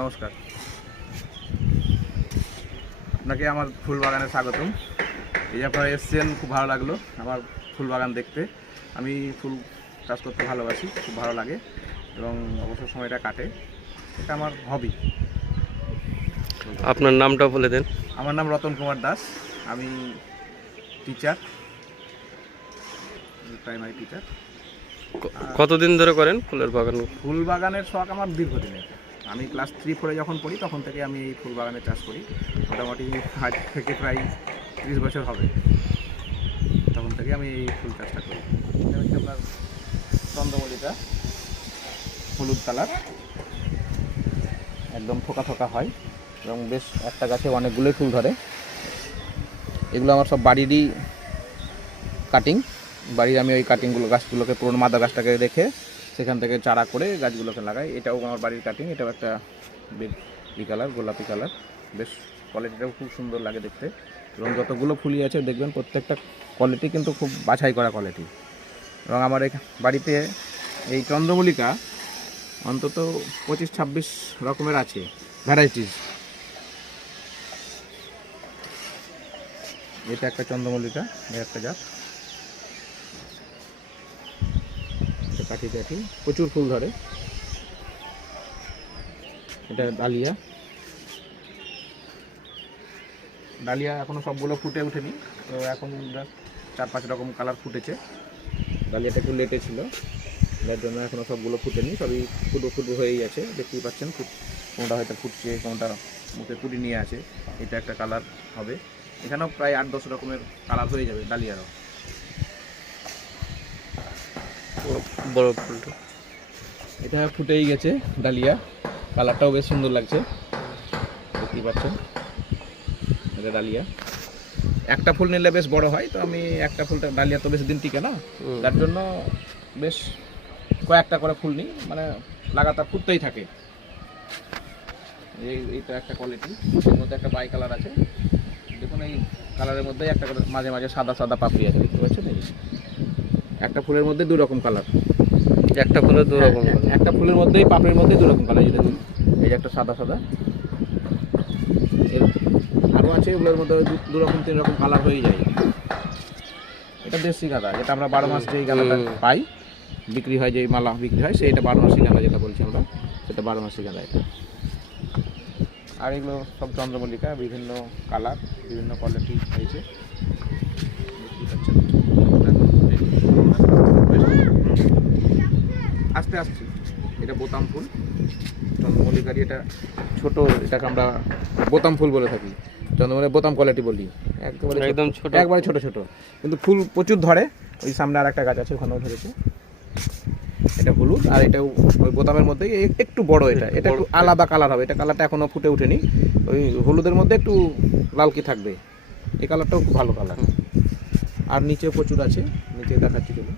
নমস্কার, আপনাকে আমার ফুল বাগানে স্বাগতম। এই যে আপনারা এসছেন, খুব ভালো লাগলো আমার ফুল বাগান দেখতে। আমি ফুল চাষ করতে ভালোবাসি, খুব ভালো লাগে এবং অবসর সময়টা কাটে, এটা আমার হবি। আপনার নামটা বলে দেন। আমার নাম রতন কুমার দাস, আমি টিচার, প্রাইমারি টিচার। কতদিন ধরে করেন ফুলের বাগান? ফুল বাগানের শখ আমার দীর্ঘদিনের। আমি ক্লাস 3-4 যখন পড়ি তখন থেকে আমি এই ফুল বাগানে চাষ করি। মোটামুটি আজ থেকে প্রায় 30 বছর হবে, তখন থেকে আমি এই ফুল চাষটা করি। এটা হচ্ছে আপনার চন্দ্রমল্লিকা, হলুদ কালার, একদম থোকা থোকা হয় এবং বেশ একটা গাছে অনেকগুলোই ফুল ধরে। এগুলো আমার সব বাড়িরই কাটিং, বাড়ির আমি ওই কাটিংগুলো গাছগুলোকে পুরনো মাদা গাছটাকে রেখে সেখান থেকে চারা করে গাছগুলোকে লাগাই। এটাও আমার বাড়ির কাটিং, এটাও একটা ই কালার, গোলাপি কালার, বেশ কোয়ালিটিটাও খুব সুন্দর লাগে দেখতে। এবং যতগুলো ফুলই আছে দেখবেন প্রত্যেকটা কোয়ালিটি কিন্তু খুব বাছাই করা কোয়ালিটি। এবং আমার এই বাড়িতে এই চন্দ্রমল্লিকা অন্তত 25-26 রকমের আছে ভ্যারাইটিস। এটা একটা চন্দ্রমল্লিকা, একটা জাত, কাঠি কাঠি প্রচুর ফুল ধরে। এটা ডালিয়া, ডালিয়া এখনো সবগুলো ফুটে ওঠেনি, তো এখন 4-5 রকম কালার ফুটেছে। ডালিয়াটা একটু লেটে ছিল, যার জন্য এখনো সবগুলো ফুটেনি, সবই ফুটো ফুটো হয়েই আছে, দেখতেই পাচ্ছেন। কোনটা হয়তো ফুটছে, কোনটা মুখে কুড়ি নিয়ে আছে। এটা একটা কালার হবে, এখানেও প্রায় 8-10 রকমের কালার হয়ে যাবে ডালিয়ারও। বড় ফুলটা এটা ফুটেই গেছে ডালিয়া, কালারটাও বেশ সুন্দর লাগছে, দেখতেই পাচ্ছেন। এটা ডালিয়া, একটা ফুল নিলে বেশ বড় হয়, তো আমি একটা ফুলটা, ডালিয়া তো বেশি দিন টিকে না, যার জন্য বেশ কয়েকটা করে ফুল নিই, মানে লাগাতার ফুটতেই থাকে। এইটা একটা কোয়ালিটি, এর মধ্যে একটা বাই কালার আছে, দেখুন এই কালারের মধ্যেই একটা করে মাঝে মাঝে সাদা সাদা পাপড়ি আছে, দেখতে পাচ্ছেন। এই একটা ফুলের মধ্যে 2 রকম কালার, একটা ফুলের 2 রকম, একটা ফুলের মধ্যেই পাপড়ির মধ্যে 2 রকম কালার। এই দেখুন, এই যে একটা সাদা সাদা, আরও আছে ওগুলোর মধ্যে 2 রকম 3 রকম কালার হয়ে যায়। এটা দেশি গাঁদা, যেটা আমরা 12 মাস যেই গাঁদাটা পাই, বিক্রি হয়, যেই মালা বিক্রি হয়, সেইটা 12 মাসি গাঁদা যেটা বলছি আমরা, সেটা 12 মাসি গাঁদা এটা। আর এগুলো সব চন্দ্রমল্লিকা, বিভিন্ন কালার, বিভিন্ন কোয়ালিটি হয়েছে, আস্তে আস্তে। এটা বোতাম ফুল, চন্দ্রমল্লিকারই এটা ছোট, এটাকে আমরা বোতাম ফুল বলে থাকি, চন্দ্রমল্লিকা বোতাম কোয়ালিটি বলি। একদম ছোট, একবারে ছোট ছোট, কিন্তু ফুল প্রচুর ধরে। ওই সামনে আর একটা গাছ আছে, ওখানেও ধরেছে। এটা হলুদ, আর এটাও ওই বোতামের মধ্যে একটু বড়। এটা এটা একটু আলাদা কালার হবে, এটা কালারটা এখনো ফুটে ওঠেনি। ওই হলুদের মধ্যে একটু লালকি থাকবে, এই কালারটাও খুব ভালো কালার। আর নিচে প্রচুর আছে, নিচে দেখাচ্ছি চলুন।